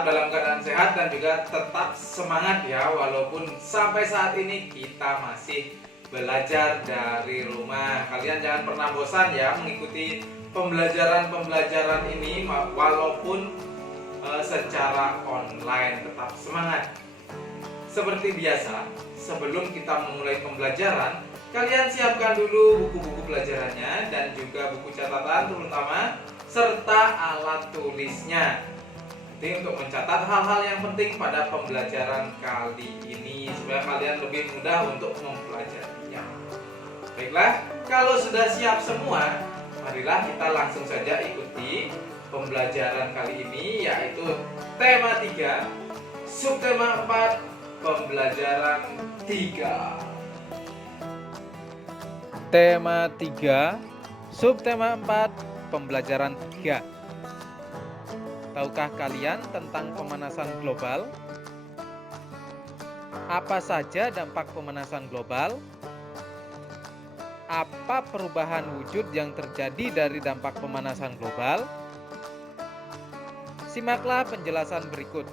tetap dalam keadaan sehat dan juga tetap semangat ya, walaupun sampai saat ini kita masih belajar dari rumah. Kalian jangan pernah bosan ya mengikuti pembelajaran ini walaupun secara online. Tetap semangat. Seperti biasa, sebelum kita memulai pembelajaran, kalian siapkan dulu buku-buku pelajarannya dan juga buku catatan terutama, serta alat tulisnya. Nanti untuk mencatat hal-hal yang penting pada pembelajaran kali ini supaya kalian lebih mudah untuk mempelajarinya. Baiklah, kalau sudah siap semua, marilah kita langsung saja ikuti pembelajaran kali ini, yaitu tema 3, subtema 4, pembelajaran 3. Tema 3, subtema 4, pembelajaran 3. Tahukah kalian tentang pemanasan global? Apa saja dampak pemanasan global? Apa perubahan wujud yang terjadi dari dampak pemanasan global? Simaklah penjelasan berikut.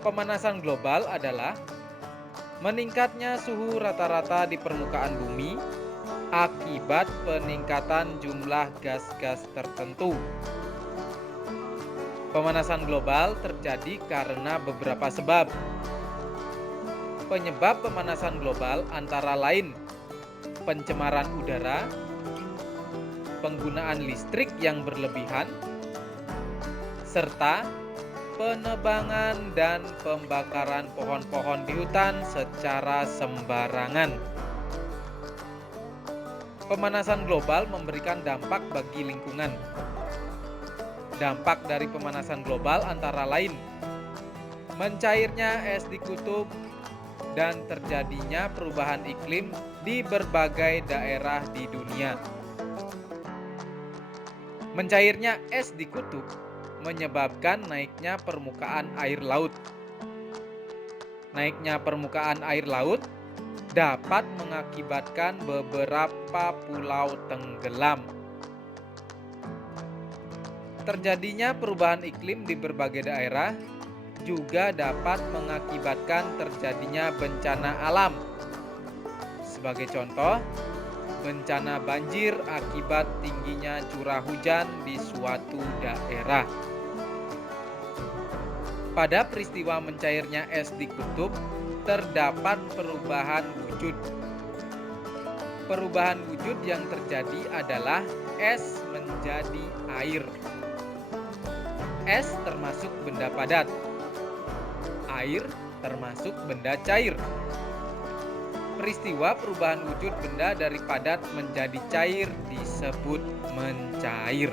Pemanasan global adalah meningkatnya suhu rata-rata di permukaan bumi akibat peningkatan jumlah gas-gas tertentu. Pemanasan global terjadi karena beberapa sebab. Penyebab pemanasan global antara lain pencemaran udara, penggunaan listrik yang berlebihan, serta penebangan dan pembakaran pohon-pohon di hutan secara sembarangan. Pemanasan global memberikan dampak bagi lingkungan. Dampak dari pemanasan global antara lain mencairnya es di kutub dan terjadinya perubahan iklim di berbagai daerah di dunia. Mencairnya es di kutub menyebabkan naiknya permukaan air laut. Naiknya permukaan air laut dapat mengakibatkan beberapa pulau tenggelam. Terjadinya perubahan iklim di berbagai daerah juga dapat mengakibatkan terjadinya bencana alam. Sebagai contoh, bencana banjir akibat tingginya curah hujan di suatu daerah. Pada peristiwa mencairnya es di kutub, terdapat perubahan wujud. Perubahan wujud yang terjadi adalah es menjadi air. Es termasuk benda padat. Air termasuk benda cair. Peristiwa perubahan wujud benda dari padat menjadi cair disebut mencair.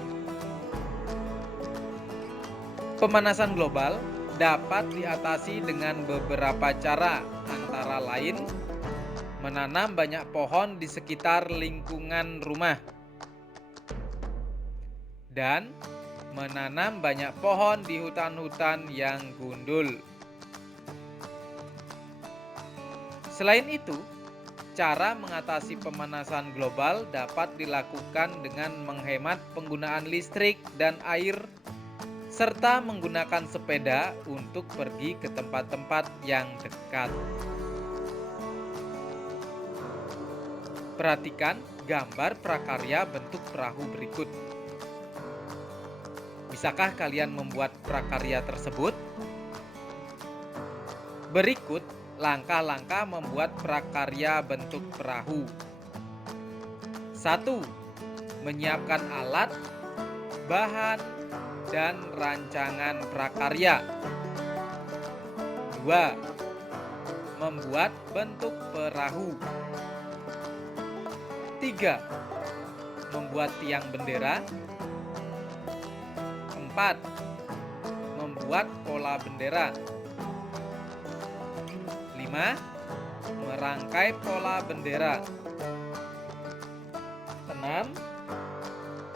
Pemanasan global dapat diatasi dengan beberapa cara, antara lain menanam banyak pohon di sekitar lingkungan rumah dan menanam banyak pohon di hutan-hutan yang gundul. Selain itu, cara mengatasi pemanasan global dapat dilakukan dengan menghemat penggunaan listrik dan air, serta menggunakan sepeda untuk pergi ke tempat-tempat yang dekat. Perhatikan gambar prakarya bentuk perahu berikut. Bisakah kalian membuat prakarya tersebut? Berikut langkah-langkah membuat prakarya bentuk perahu. 1. Menyiapkan alat, bahan, dan rancangan prakarya. 2. Membuat bentuk perahu. 3. Membuat tiang bendera. 4. Membuat pola bendera. 5. Merangkai pola bendera. 6.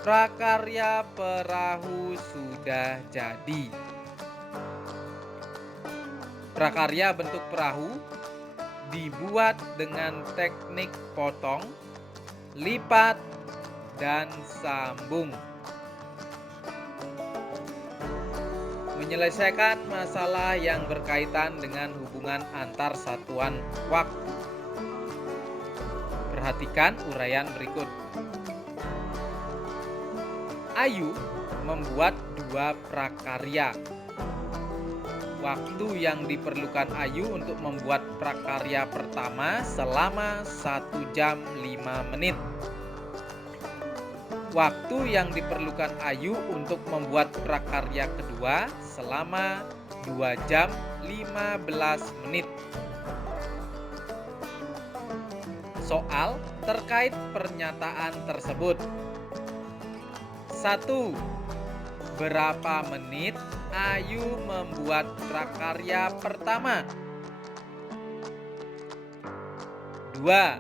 Prakarya perahu sudah jadi. Prakarya bentuk perahu dibuat dengan teknik potong, lipat, dan sambung. menyelesaikan masalah yang berkaitan dengan hubungan antar satuan waktu. Perhatikan uraian berikut. Ayu membuat 2 prakarya. Waktu yang diperlukan Ayu untuk membuat prakarya pertama selama 1 jam 5 menit. Waktu yang diperlukan Ayu untuk membuat prakarya kedua selama 2 jam 15 menit. Soal terkait pernyataan tersebut. 1. Berapa menit Ayu membuat prakarya pertama? 2.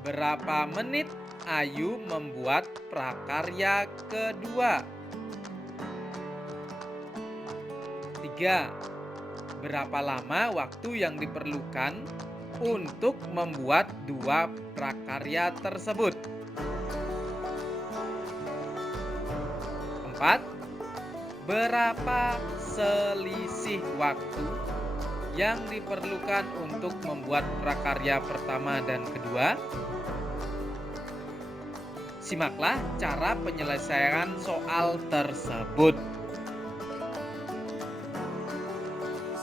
Berapa menit Ayu membuat prakarya kedua? 3. Berapa lama waktu yang diperlukan untuk membuat 2 prakarya tersebut? 4. Berapa selisih waktu yang diperlukan untuk membuat prakarya pertama dan kedua? Simaklah cara penyelesaian soal tersebut.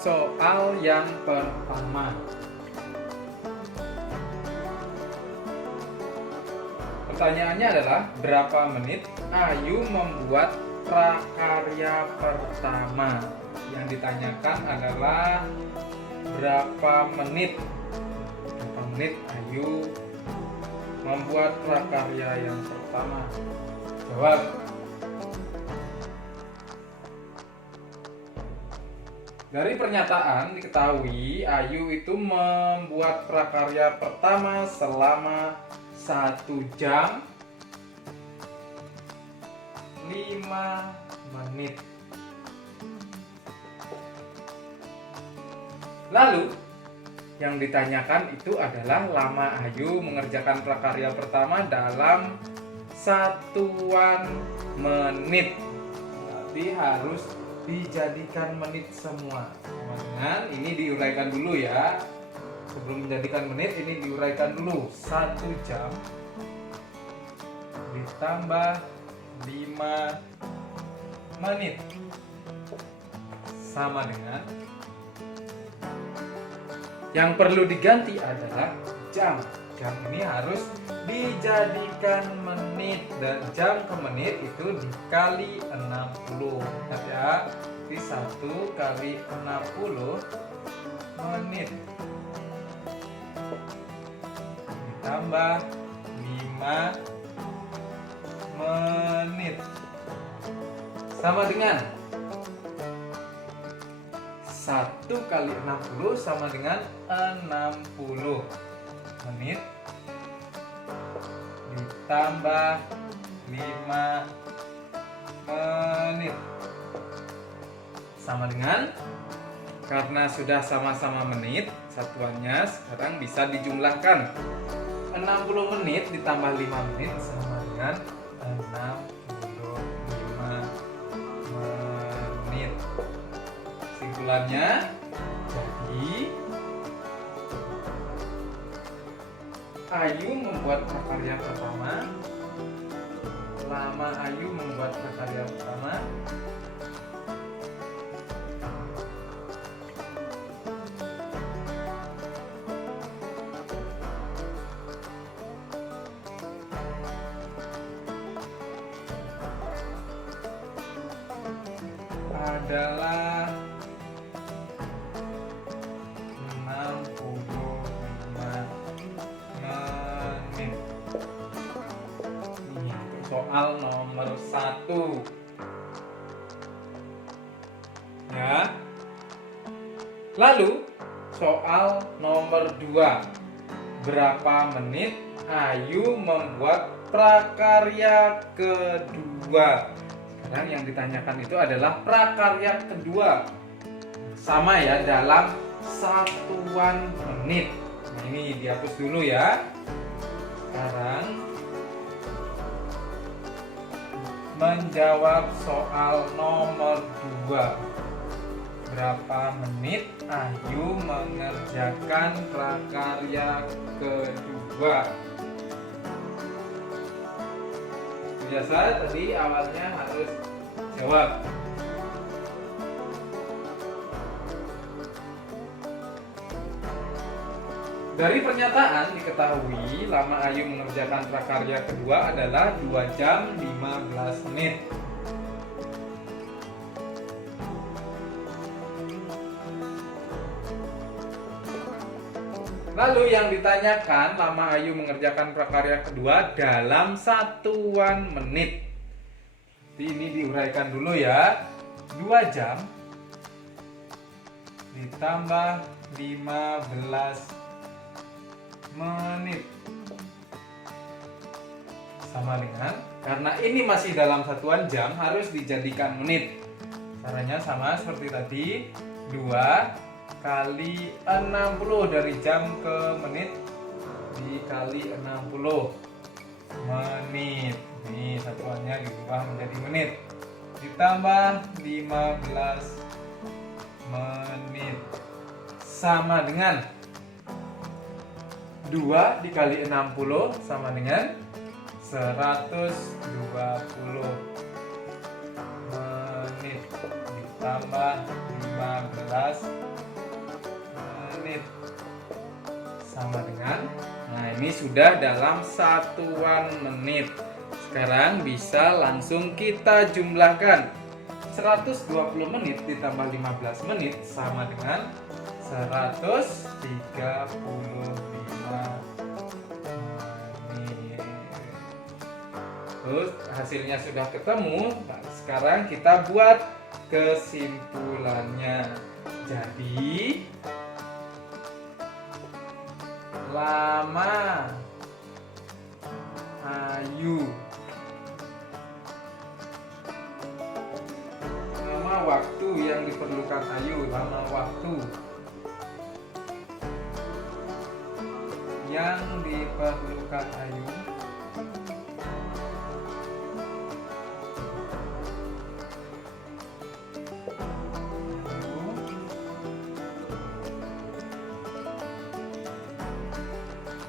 Soal yang pertama. Pertanyaannya adalah berapa menit Ayu membuat prakarya pertama? Yang ditanyakan adalah berapa menit Ayu membuat prakarya yang pertama. Jawab. Dari pernyataan diketahui Ayu itu membuat prakarya pertama selama 1 jam 5 menit. Lalu yang ditanyakan itu adalah lama Ayu mengerjakan prakarya pertama dalam satuan menit. Berarti harus dijadikan menit semua. Dengan ini diuraikan dulu ya. Sebelum menjadikan menit ini diuraikan dulu. 1 jam ditambah 5 menit sama dengan, yang perlu diganti adalah jam. Jam ini harus dijadikan menit dan jam ke menit itu dikali 60. Lihat ya, di 1 kali 60 menit ditambah 5 menit sama dengan 1 kali 60 sama dengan 60 menit ditambah 5 menit sama dengan, karena sudah sama-sama menit satuannya sekarang bisa dijumlahkan. 60 menit ditambah 5 menit sama dengan 65 menit. Kesimpulannya, jadi Ayu membuat prakarya pertama, lama Ayu membuat prakarya pertama adalah 65 menit. Ini soal nomor 1. Ya. Lalu soal nomor 2. Berapa menit Ayu membuat prakarya kedua? Sekarang yang ditanyakan itu adalah prakarya kedua. Sama ya, dalam satuan menit. Nah, ini dihapus dulu ya. Sekarang menjawab soal nomor 2. berapa menit Ayu mengerjakan prakarya kedua? Biasa tadi awalnya harus jawab. Dari pernyataan diketahui lama Ayu mengerjakan prakarya kedua adalah 2 jam 15 menit. Lalu yang ditanyakan lama Ayu mengerjakan prakarya kedua dalam satuan menit. Ini diuraikan dulu ya. 2 jam ditambah 15 menit sama dengan, karena ini masih dalam satuan jam harus dijadikan menit. Caranya sama seperti tadi, 2 kali 60 dari jam ke menit dikali 60 menit. Nih satuannya diubah menjadi menit. Ditambah 15 menit sama dengan 2 dikali 60 sama dengan 120 menit ditambah 15 menit sama dengan, nah ini sudah dalam satuan menit. Sekarang bisa langsung kita jumlahkan. 120 menit ditambah 15 menit sama dengan 135 menit. Terus hasilnya sudah ketemu. Nah, sekarang kita buat kesimpulannya. Jadi lama Ayu, lama waktu yang diperlukan Ayu, lama waktu yang diperlukan Ayu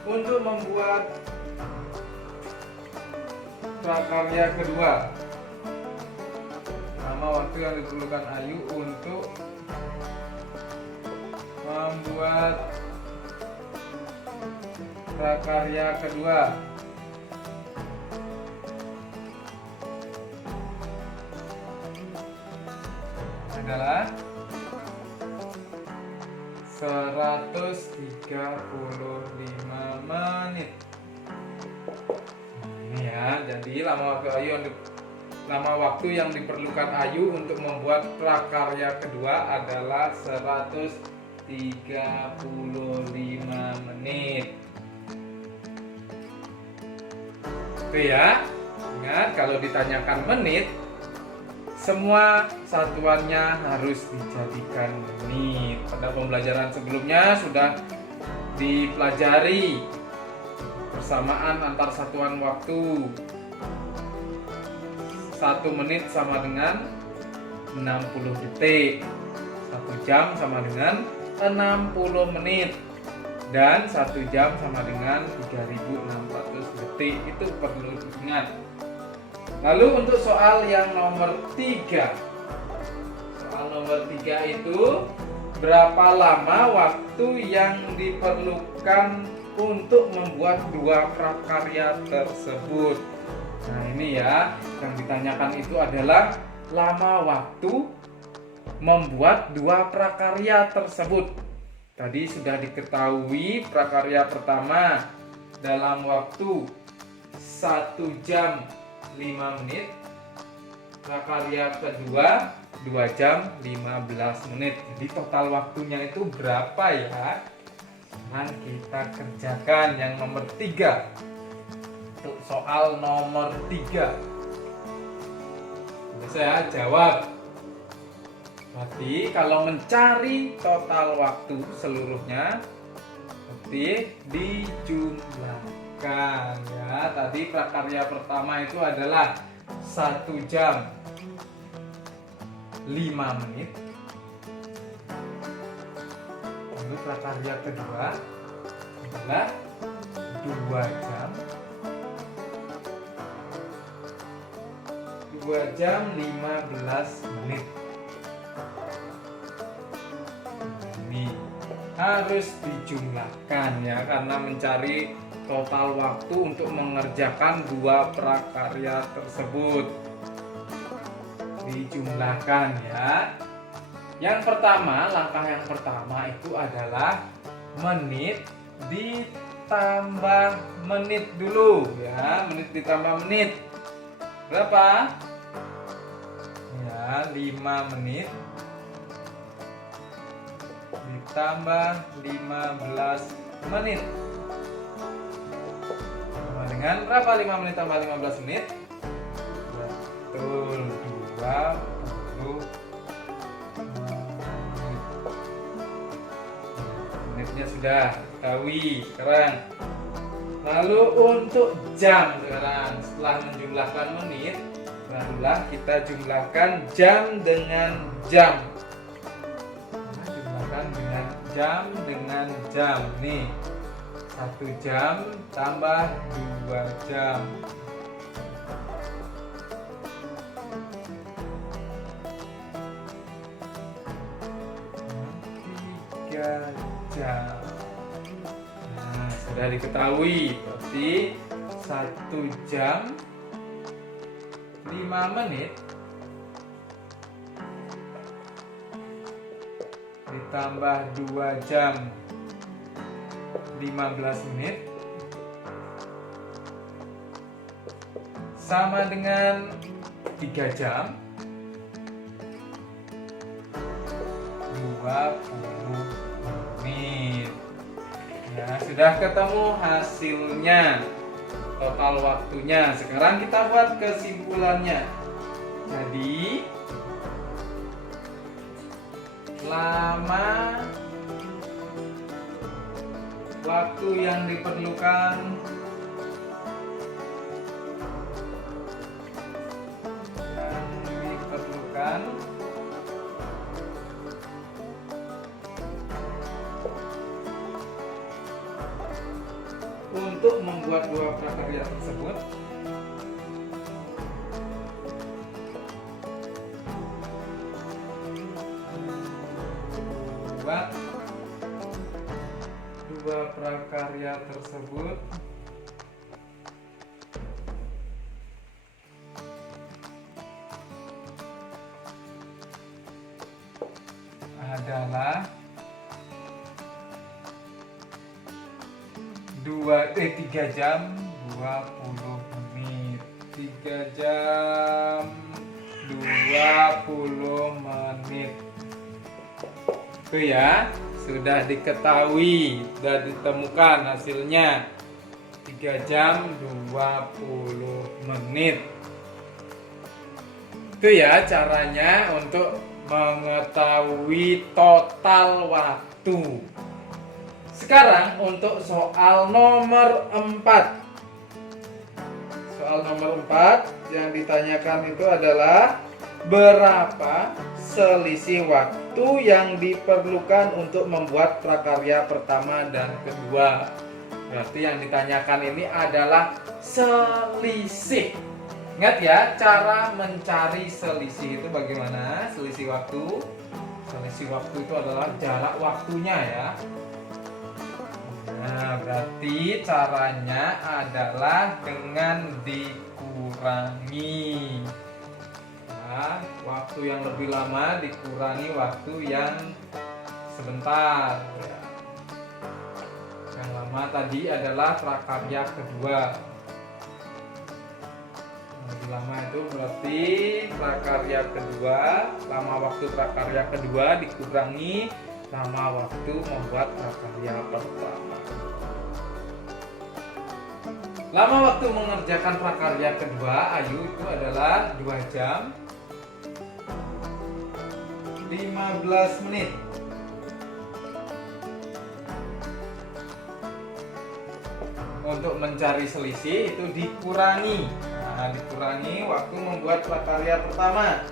untuk membuat prakarya kedua. Lama waktu yang diperlukan Ayu untuk membuat prakarya kedua adalah 135 menit. Ini ya, jadi lama waktu yang diperlukan Ayu untuk membuat prakarya kedua adalah 135 menit. Oke ya, ingat kalau ditanyakan menit, semua satuannya harus dijadikan menit. Pada pembelajaran sebelumnya sudah dipelajari persamaan antar satuan waktu. 1 menit sama dengan 60 detik, 1 jam sama dengan 60 menit, dan 1 jam sama dengan 3600 detik. Itu perlu diingat. Lalu untuk soal yang nomor 3. Soal nomor 3 itu berapa lama waktu yang diperlukan untuk membuat 2 prakarya tersebut. Nah ini ya, yang ditanyakan itu adalah lama waktu membuat 2 prakarya tersebut. Tadi sudah diketahui prakarya pertama dalam waktu 1 jam 5 menit, prakarya kedua 2 jam 15 menit. Jadi total waktunya itu berapa ya? Sekarang kita kerjakan yang nomor 3. Untuk soal nomor 3 saya jawab. Berarti kalau mencari total waktu seluruhnya berarti dijumlahkan ya. Tadi prakarya pertama itu adalah 1 jam 5 menit prakarya kedua adalah 2 jam 15 menit. Ini harus dijumlahkan ya, karena mencari total waktu untuk mengerjakan 2 prakarya tersebut. Dijumlahkan ya. Yang pertama, langkah yang pertama itu adalah menit ditambah menit dulu ya, menit ditambah menit. Berapa? Ya, 5 menit ditambah 15 menit. Sama dengan berapa 5 menit tambah 15 menit? Betul, 20 menitnya sudah ketahui sekarang. Lalu untuk jam sekarang, setelah menjumlahkan menit, barulah kita jumlahkan jam dengan jam. Nah, jumlahkan dengan jam nih. 1 jam tambah 2 jam. 3 jam. Nah, sudah diketahui, berarti 1 jam 5 menit ditambah 2 jam 15 menit sama dengan 3 jam 20 menit. Nah, sudah ketemu hasilnya, total waktunya. Sekarang kita buat kesimpulannya. Jadi lama waktu yang diperlukan untuk membuat 2 prakarya tersebut adalah 3 jam 20 menit. 3 jam 20 menit. Itu ya, sudah diketahui, sudah ditemukan hasilnya. 3 jam 20 menit. Itu ya caranya untuk mengetahui total waktu. Sekarang untuk soal nomor 4. Soal nomor 4 yang ditanyakan itu adalah berapa selisih waktu yang diperlukan untuk membuat prakarya pertama dan kedua. Berarti yang ditanyakan ini adalah selisih. Ingat ya, cara mencari selisih itu bagaimana? Selisih waktu. Selisih waktu itu adalah jarak waktunya ya. Nah, berarti caranya adalah dengan dikurangi. Nah, waktu yang lebih lama dikurangi waktu yang sebentar. Ya. Yang lama tadi adalah prakarya kedua. Lebih lama itu berarti prakarya kedua, lama waktu prakarya kedua dikurangi lama waktu membuat prakarya pertama. Lama waktu mengerjakan prakarya kedua Ayu itu adalah 2 jam 15 menit. Untuk mencari selisih itu dikurangi. Nah, dikurangi waktu membuat prakarya pertama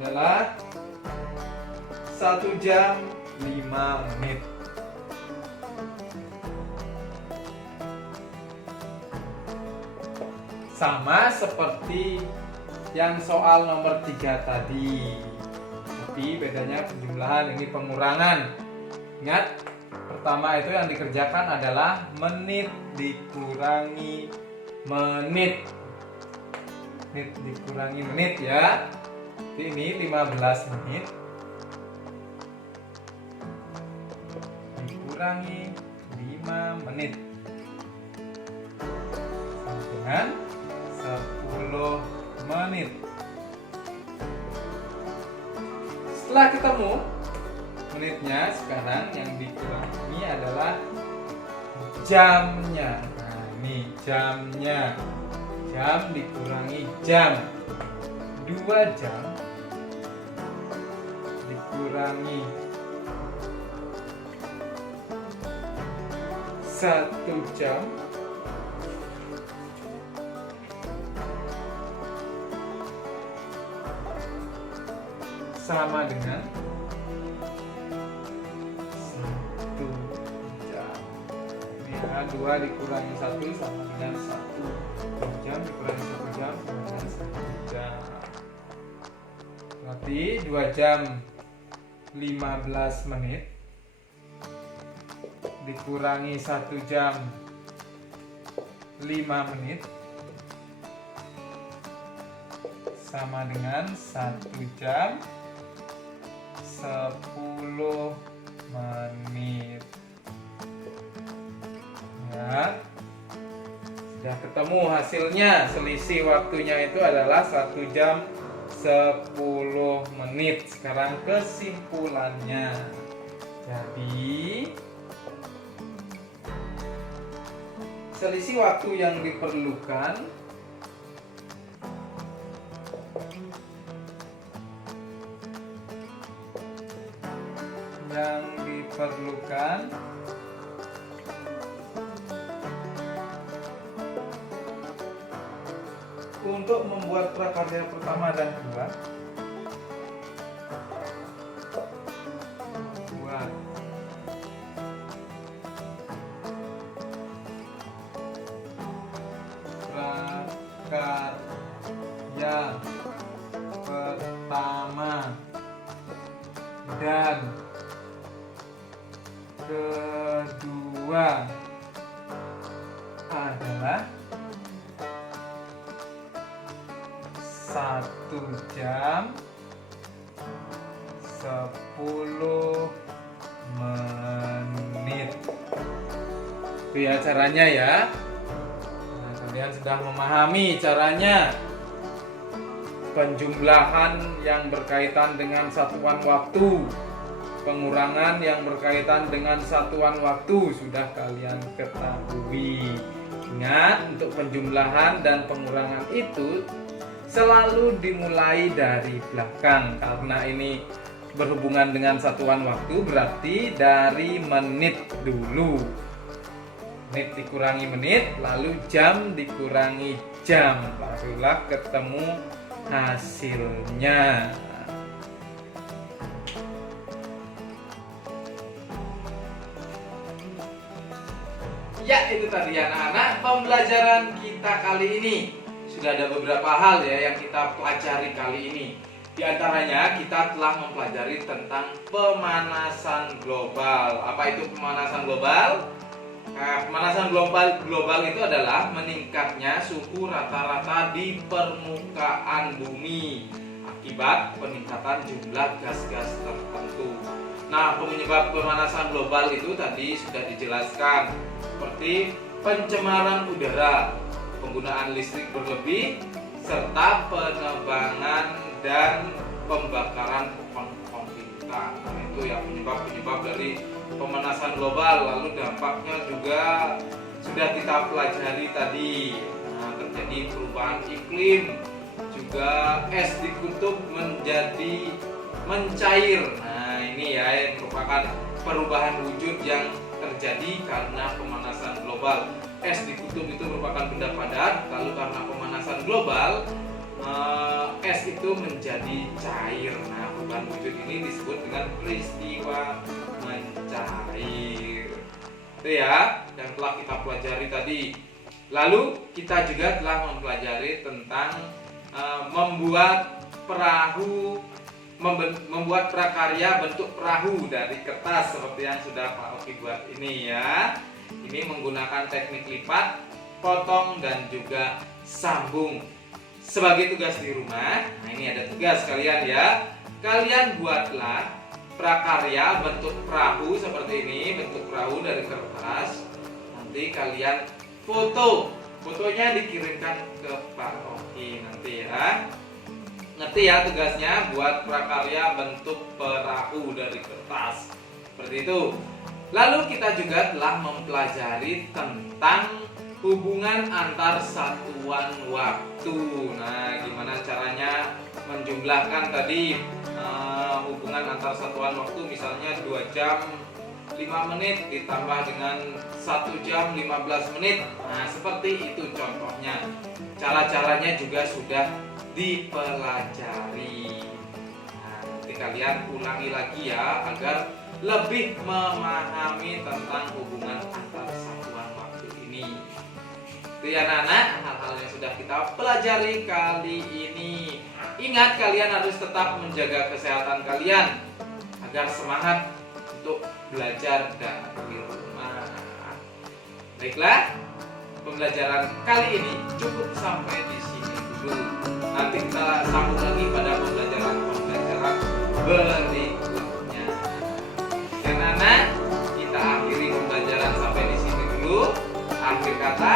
adalah 1 jam 5 menit. Sama seperti yang soal nomor 3 tadi. Tapi bedanya penjumlahan, ini pengurangan. Ingat, pertama itu yang dikerjakan adalah menit dikurangi menit. Menit dikurangi menit ya. Jadi ini 15 menit dikurangi 5 menit sama dengan 10 menit. Setelah ketemu menitnya, sekarang yang dikurangi adalah jamnya. Nah, ini jamnya. Jam dikurangi jam. 2 jam dikurangi 1 jam sama dengan 1 jam. Ini ya, 2 dikurangi 1 sama dengan 1. 2 jam dikurangi 1 jam sama dengan 1 jam. Berarti 2 jam 15 menit dikurangi 1 jam 5 menit sama dengan 1 jam 10 menit. Ya, sudah ketemu hasilnya. Selisih waktunya itu adalah 1 jam 10 menit. Sekarang kesimpulannya. Jadi selisih waktu yang diperlukan untuk membuat prakarya pertama dan kedua, buat prakarya pertama dan kedua adalah 1 jam 10 menit. Itu ya caranya ya. Nah, kalian sudah memahami caranya. Penjumlahan yang berkaitan dengan satuan waktu, pengurangan yang berkaitan dengan satuan waktu sudah kalian ketahui. Ingat, untuk penjumlahan dan pengurangan itu selalu dimulai dari belakang, karena ini berhubungan dengan satuan waktu, berarti dari menit dulu. Menit dikurangi menit, lalu jam dikurangi jam, barulah ketemu hasilnya. Ya, itu tadi anak-anak pembelajaran kita kali ini. Sudah ada beberapa hal ya yang kita pelajari kali ini. Di antaranya kita telah mempelajari tentang pemanasan global. Apa itu pemanasan global? Nah, pemanasan global itu adalah meningkatnya suhu rata-rata di permukaan bumi akibat peningkatan jumlah gas-gas tertentu. Nah, penyebab pemanasan global itu tadi sudah dijelaskan, seperti pencemaran udara, penggunaan listrik berlebih, serta penebangan dan pembakaran pohon-pohon pintar. Nah, itu ya penyebab-penyebab dari pemanasan global. Lalu dampaknya juga sudah kita pelajari tadi. Nah, terjadi perubahan iklim, juga es di kutub menjadi mencair. Nah, ini ya yang merupakan perubahan wujud yang terjadi karena pemanasan global. Es di kutub itu merupakan benda padat, lalu karena pemanasan global es itu menjadi cair. Nah, perubahan wujud ini disebut dengan peristiwa mencair. Itu ya yang telah kita pelajari tadi. Lalu kita juga telah mempelajari tentang membuat perahu, membuat prakarya bentuk perahu dari kertas seperti yang sudah Pak Oki buat ini ya. Ini menggunakan teknik lipat, potong dan juga sambung. Sebagai tugas di rumah, nah ini ada tugas kalian ya. Kalian buatlah prakarya bentuk perahu seperti ini, bentuk perahu dari kertas. Nanti kalian fotonya dikirimkan ke Pak Oki nanti ya. Ngerti ya tugasnya, buat prakarya bentuk perahu dari kertas seperti itu. Lalu kita juga telah mempelajari tentang hubungan antar satuan waktu. Nah, gimana caranya menjumlahkan tadi hubungan antar satuan waktu, misalnya 2 jam 5 menit ditambah dengan 1 jam 15 menit. Nah, seperti itu contohnya. Cara-caranya juga sudah dipelajari. Nah, nanti kalian ulangi lagi ya agar lebih memahami tentang hubungan antar satuan waktu ini. Itu ya anak-anak, hal-hal yang sudah kita pelajari kali ini. Ingat, kalian harus tetap menjaga kesehatan kalian agar semangat untuk belajar dari rumah. Baiklah, pembelajaran kali ini cukup sampai di sini dulu. Nanti kita sambung lagi pada pembelajaran berikutnya. Dan anak, kita akhiri pembelajaran sampai di sini dulu. Akhir kata,